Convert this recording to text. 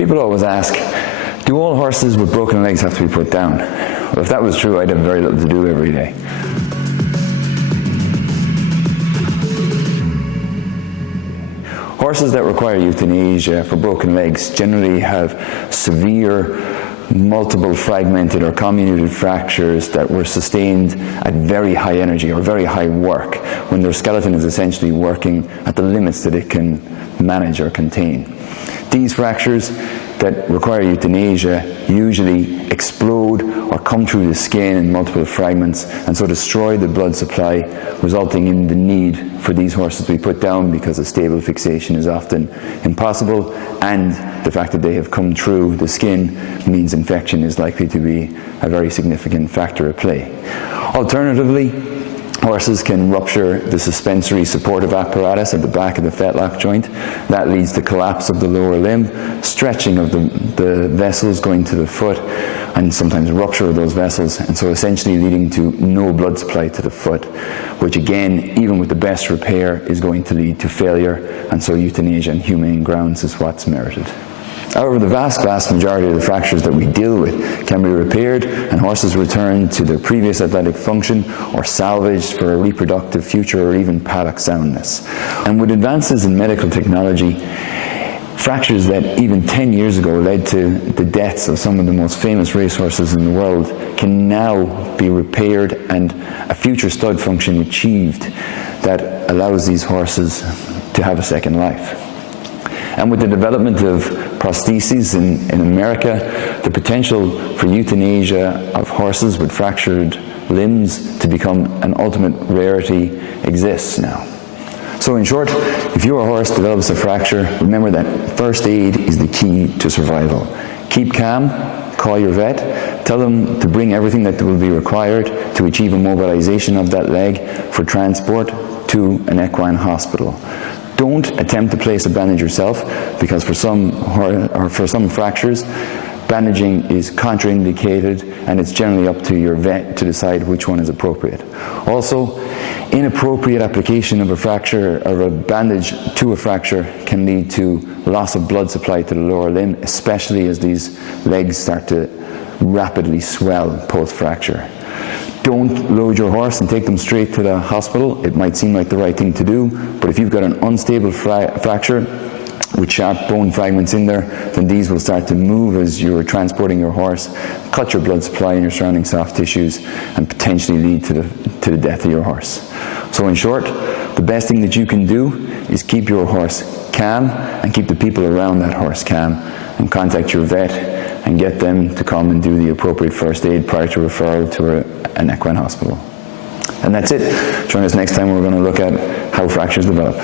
People always ask, do all horses with broken legs have to be put down? Well, if that was true, I'd have very little to do every day. Horses that require euthanasia for broken legs generally have severe, multiple fragmented or comminuted fractures that were sustained at very high energy or very high work, when their skeleton is essentially working at the limits that it can manage or contain. These fractures that require euthanasia usually explode or come through the skin in multiple fragments and so destroy the blood supply, resulting in the need for these horses to be put down because a stable fixation is often impossible, and the fact that they have come through the skin means infection is likely to be a very significant factor at play. Alternatively, horses can rupture the suspensory supportive apparatus at the back of the fetlock joint. That leads to collapse of the lower limb, stretching of the vessels going to the foot, and sometimes rupture of those vessels, and so essentially leading to no blood supply to the foot, which again, even with the best repair, is going to lead to failure, and so euthanasia on humane grounds is what's merited. However, the vast majority of the fractures that we deal with can be repaired and horses return to their previous athletic function or salvaged for a reproductive future or even paddock soundness. And with advances in medical technology, fractures that even 10 years ago led to the deaths of some of the most famous racehorses in the world can now be repaired and a future stud function achieved that allows these horses to have a second life. And with the development of prostheses in America, the potential for euthanasia of horses with fractured limbs to become an ultimate rarity exists now. So in short, if your horse develops a fracture, remember that first aid is the key to survival. Keep calm, call your vet, tell them to bring everything that will be required to achieve immobilization of that leg for transport to an equine hospital. Don't attempt to place a bandage yourself, because for some fractures, bandaging is contraindicated, and it's generally up to your vet to decide which one is appropriate. Also, inappropriate application of a fracture or a bandage to a fracture can lead to loss of blood supply to the lower limb, especially as these legs start to rapidly swell post-fracture. Don't load your horse and take them straight to the hospital. It might seem like the right thing to do, but if you've got an unstable fracture with sharp bone fragments in there, then these will start to move as you're transporting your horse, cut your blood supply in your surrounding soft tissues, and potentially lead to the death of your horse. So in short, the best thing that you can do is keep your horse calm and keep the people around that horse calm, and contact your vet and get them to come and do the appropriate first aid prior to referral to an equine hospital. And that's it. Join us next time. We're going to look at how fractures develop.